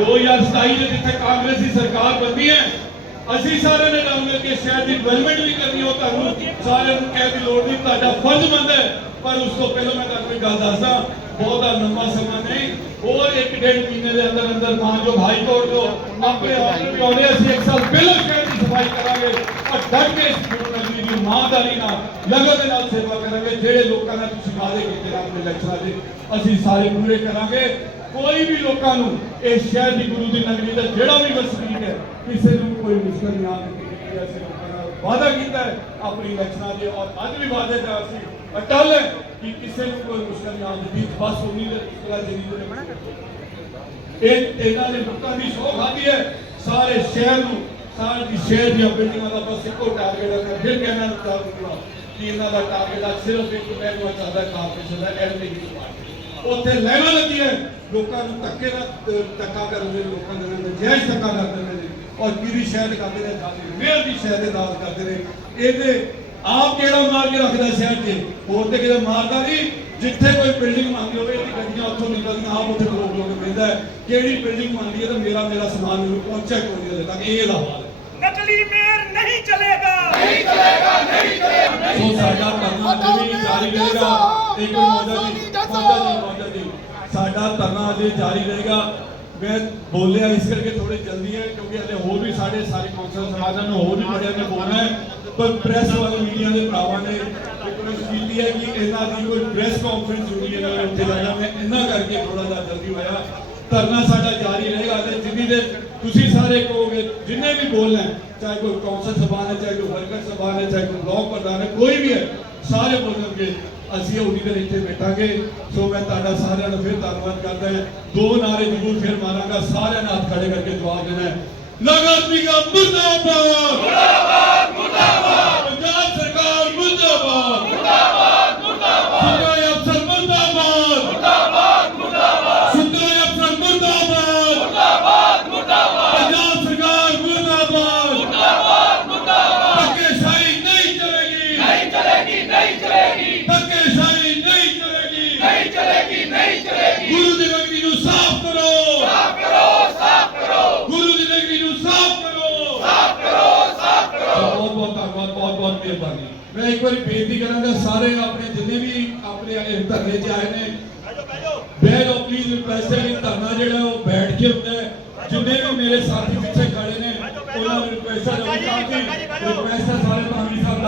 2027 ਦੇ ਜਿੱਥੇ ਕਾਂਗਰਸੀ ਸਰਕਾਰ ਬਣਦੀ ਹੈ, ਅਸੀਂ ਸਾਰਿਆਂ ਨੇ ਰਲ ਮਿਲ ਕੇ ਸ਼ਹਿਰ ਦੀ ਡਿਵੈਲਪਮੈਂਟ ਵੀ ਕਰਨੀ ਉਹ ਤੁਹਾਨੂੰ ਸਾਰਿਆਂ ਨੂੰ ਕਹਿਣ ਦੀ ਲੋੜ ਨਹੀਂ, ਤੁਹਾਡਾ ਫਰਜ਼ ਬਣਦਾ ਪਰ ਉਸ ਤੋਂ ਪਹਿਲਾਂ ਮੈਂ ਤੁਹਾਨੂੰ ਇੱਕ ਗੱਲ ਦੱਸਦਾ, ਬਹੁਤਾ ਲੰਮਾ ਸਮਾਂ ਨਹੀਂ, ਹੋਰ ਇੱਕ ਡੇਢ ਮਹੀਨੇ ਦੇ ਅੰਦਰ ਅੰਦਰ ਮਾਨਯੋਗ ਹਾਈ ਕੋਰਟ ਤੋਂ ਆਪਣੇ ਆਰਡਰ ਵੀ ਆਉਣੇ ਅਸੀਂ ਇੱਕ ਸਾਲ ਪਹਿਲਾਂ ਸ਼ਹਿਰ ਦੀ ਸਫ਼ਾਈ ਕਰਾਂਗੇ, ਔਰ ਡਟ ਕੇ ਇਸ ਦੀ ਇਮਾਨਦਾਰੀ ਨਾਲ, ਲਗਨ ਦੇ ਨਾਲ ਸੇਵਾ ਕਰਾਂਗੇ, ਜਿਹੜੇ ਲੋਕਾਂ ਨਾਲ ਤੁਸੀਂ ਵਾਅਦੇ ਕੀਤੇ ਆਪਣੇ ਇਲੈਕਸ਼ਨਾਂ ਦੇ, ਅਸੀਂ ਸਾਰੇ ਪੂਰੇ ਕਰਾਂਗੇ। ਕੋਈ ਵੀ ਲੋਕਾਂ ਨੂੰ ਇਹ ਸ਼ਹਿਰ ਦੀ ਗੁਰੂ ਦੀ ਨਗਰੀ ਦਾ ਜਿਹੜਾ ਵੀ ਵਸਨੀਕ ਹੈ, ਕਿਸੇ ਨੂੰ ਕੋਈ ਮੁਸ਼ਕਲ ਨਹੀਂ ਆਉਂਦੀ। ਅਸੀਂ ਲੋਕਾਂ ਨਾਲ ਵਾਅਦਾ ਕੀਤਾ ਹੈ ਆਪਣੀ ਇਲੈਕਸ਼ਨਾਂ ਦੇ ਔਰ ਅੱਜ ਵੀ ਵਾਅਦੇ ਦਾ ਅਸੀਂ ਅਟਲ ਹੈ ਕਿ ਕਿਸੇ ਨੂੰ ਕੋਈ ਮੁਸ਼ਕਲ ਨਹੀਂ ਆਉਂਦੀ। ਬਸ ਉਨੀ ਦੇ ਮੁਸ਼ਕਲਾਂ ਜਿਹੜੀ ਨੇ ਇਹ ਇਹਨਾਂ ਨੇ ਲੋਕਾਂ ਦੀ ਸੋਹ ਖਾਦੀ ਹੈ। ਸਾਰੇ ਸ਼ਹਿਰ ਨੂੰ, ਸਾਰੇ ਦੀ ਸ਼ਹਿਰ ਦੀਆਂ ਬਿਲਡਿੰਗਾਂ ਦਾ ਬਸ ਇੱਕੋ ਟਾਰਗੇਟ ਹੈ। ਫਿਰ ਕਹਿਣਾ ਚਾਹੁੰਦਾ ਕਿ ਇਹਨਾਂ ਦਾ ਟਾਰਗੇਟ ਸਿਰਫ ਇੱਕ ਮੈਨੂੰ ਚਾਹਦਾ ਕਾਰਪੋਰੇਸ਼ਨ ਦਾ ਐਲ ਨਹੀਂ ਉੱਥੇ ਲੈਣਾ ਲੱਗੀ ਹੈ। ਲੋਕਾਂ ਨੂੰ ਧੱਕੇ ਨਾਲ ਧੱਕਾ ਕਰਦੇ ਨੇ ਲੋਕਾਂ ਦੇ ਨਾਲ ਨਜਾਇਜ਼ ਧੱਕਾ ਕਰਦੇ ਨੇ ਔਰ ਕਿਹਦੀ ਸ਼ਹਿਰ ਕਰਦੇ ਨੇ ਜਾਂਦੇ ਮੇਅਰ ਦੀ ਸ਼ਹਿਰ ਦੇ ਨਾਲ ਕਰਦੇ ਨੇ। ਇਹਦੇ ਆਪ ਕਿਹੜਾ ਮਾਰ ਕੇ ਰੱਖਦਾ ਸ਼ਹਿਰ 'ਚ? ਹੋਰ ਤੇ ਕਿਤੇ ਮਾਰਦਾ ਨਹੀਂ। ਜਿੱਥੇ ਕੋਈ ਬਿਲਡਿੰਗ ਮੰਗੀ ਹੋਵੇ ਇਹਦੀ ਗੱਡੀਆਂ ਉੱਥੋਂ ਨਿਕਲਦੀਆਂ ਆਪ ਉੱਥੇ ਲੋਕ ਲੋਕ ਪੈਂਦਾ ਕਿਹੜੀ ਬਿਲਡਿੰਗ ਮੰਗੀ ਹੈ ਤਾਂ ਮੇਰਾ ਮੇਰਾ ਸਮਾਨ ਮੈਨੂੰ ਪਹੁੰਚਿਆ ਕੋਈ ਨਹੀਂ ਤੱਕ। ਇਹ ਇਹਦਾ ਹਾਲ ਨਕਲੀ ਮੇਰ ਨਹੀਂ ਚਲੇਗਾ। ਸੋ ਸਾਡਾ ਧਰਨਾ ਅਜੇ ਵੀ ਜਾਰੀ ਰਹੇਗਾ। ਇੱਕ ਮੌਜਾ ਜੀ ਮੌਜਾ ਜੀ ਮੌਜਾ ਜੀ ਸਾਡਾ ਧਰਨਾ ਅਜੇ ਜਾਰੀ ਰਹੇਗਾ। ਮੈਂ ਬੋਲਿਆ ਇਸ ਕਰਕੇ ਥੋੜੇ ਜਲਦੀ ਹੈ, ਕਿਉਂਕਿ ਹਲੇ ਹੋਰ ਵੀ ਸਾਡੇ ਸਾਰੇ ਕੌਂਸਲ ਸਮਾਜਾਂ ਨੂੰ ਹੋਰ ਵੀ ਬੜਿਆਂ ਨੇ ਬੋਲਣਾ ਹੈ। ਪਰ ਪ੍ਰੈਸ ਵਾਲੇ ਮੀਡੀਆ ਦੇ ਭਰਾਵਾਂ ਨੇ ਰਿਕਵੈਸਟ ਕੀਤੀ ਹੈ ਕਿ ਇਹਨਾਂ ਦੀ ਕੋਈ ਪ੍ਰੈਸ ਕਾਨਫਰੰਸ ਹੋਣੀ ਹੈ ਨਾ ਉੱਥੇ ਜਾਣਾ ਮੈਂ ਇਹਨਾਂ ਕਰਕੇ ਥੋੜਾ ਜਿਹਾ ਜਲਦੀ ਹੋਇਆ। ਧਰਨਾ ਸਾਡਾ ਜਾਰੀ ਰਹੇਗਾ ਤੇ ਜਿੰਨੀ ਦੇਰ ਤੁਸੀਂ ਸਾਰੇ ਕਹੋਗੇ, ਜਿੰਨੇ ਵੀ ਬੋਲਣਾ ਚਾਹੇ ਕੋਈ ਕੌਂਸਲ ਸਭਾ ਹੈ ਚਾਹੇ ਕੋਈ ਵਰਕਰ ਸਭਾ ਹੈ ਚਾਹੇ ਕੋਈ ਬਲਾਕ ਪ੍ਰਧਾਨ ਹੈ ਕੋਈ ਵੀ ਹੈ, ਸਾਰੇ ਬੋਲਣਗੇ। ਅਸੀਂ ਉਹਦੀ ਦੇਰ ਇੱਥੇ ਬੈਠਾਂਗੇ। ਸੋ ਮੈਂ ਤੁਹਾਡਾ ਸਾਰਿਆਂ ਦਾ ਫਿਰ ਧੰਨਵਾਦ ਕਰਦਾ ਦੋ ਨਾਰੇ ਜ਼ਰੂਰ ਫਿਰ ਮਾਰਾਂਗਾ। ਸਾਰਿਆਂ ਨੇ ਹੱਥ ਖੜੇ ਕਰਕੇ ਜਵਾਬ ਦੇਣਾ ਹੈ। ਮੁਰਦਾਬਾਦ ਪੰਜਾਬ ਸਰਕਾਰ ਮੁਰਦਾਬਾਦ ਮੁਰਦਾਬਾਦ ਮੁਰਦਾਬਾਦ ਅਫਸਰ ਮੁਰਦਾਬਾਦ ਮੁਰਦਾਬਾਦ ਮੁਰਦਾਬਾਦ ਅਫਸਰ ਮੁਰਦਾਬਾਦ ਪੰਜਾਬ ਸਰਕਾਰ ਮੁਰਦਾਬਾਦ ਮੁਰਦਾਬਾਦ ਮੁਰਦਾਬਾਦ ਧੱਕੇਸ਼ਾਹੀ ਨਹੀਂ ਚਲੇਗੀ ਨਹੀਂ ਚਲੇਗੀ ਨਹੀਂ ਚਲੇਗੀ ਧੱਕੇਸ਼ਾਹੀ ਨਹੀਂ ਚਲੇਗੀ ਨਹੀਂ ਚਲੇਗੀ ਨਹੀਂ ਚਲੇਗੀ ਗੁਰੂ ਦੀ ਨਗਰੀ ਨੂੰ ਸਾਫ਼ ਕਰੋ ਸਾਫ਼ ਕਰੋ ਸਾਫ਼ ਕਰੋ ਗੁਰੂ ਦੀ ਨਗਰੀ ਨੂੰ ਸਾਫ਼ ਕਰੋ ਸਾਫ਼ ਕਰੋ ਸਾਫ਼ ਕਰੋ ਬਹੁਤ ਬਹੁਤ ਧੰਨਵਾਦ ਬਹੁਤ ਬਹੁਤ ਮਿਹਰਬਾਨੀ। ਮੈਂ ਇੱਕ ਵਾਰੀ ਬੇਨਤੀ ਕਰਾਂਗਾ ਸਾਰੇ ਆਪਣੇ ਜਿੰਨੇ ਵੀ ਆਪਣੇ ਇਹ ਧਰਨੇ 'ਚ ਆਏ ਨੇ ਬੈਠ ਜਾਓ ਪਲੀਜ਼ ਰਿਕੁਐਸਟ ਹੈ ਧਰਨਾ ਜਿਹੜਾ ਉਹ ਬੈਠ ਕੇ ਹੁੰਦਾ ਜਿੰਨੇ ਵੀ ਮੇਰੇ ਸਾਥੀ ਪਿੱਛੇ ਖੜੇ ਨੇ ਉਹਨਾਂ ਨੂੰ ਰਿਕੁਐਸਟ ਹੈ ਰਿਕੁਐਸਟ ਹੈ ਸਾਰੇ ਪਾਣੀ ਸਾਹਿਬ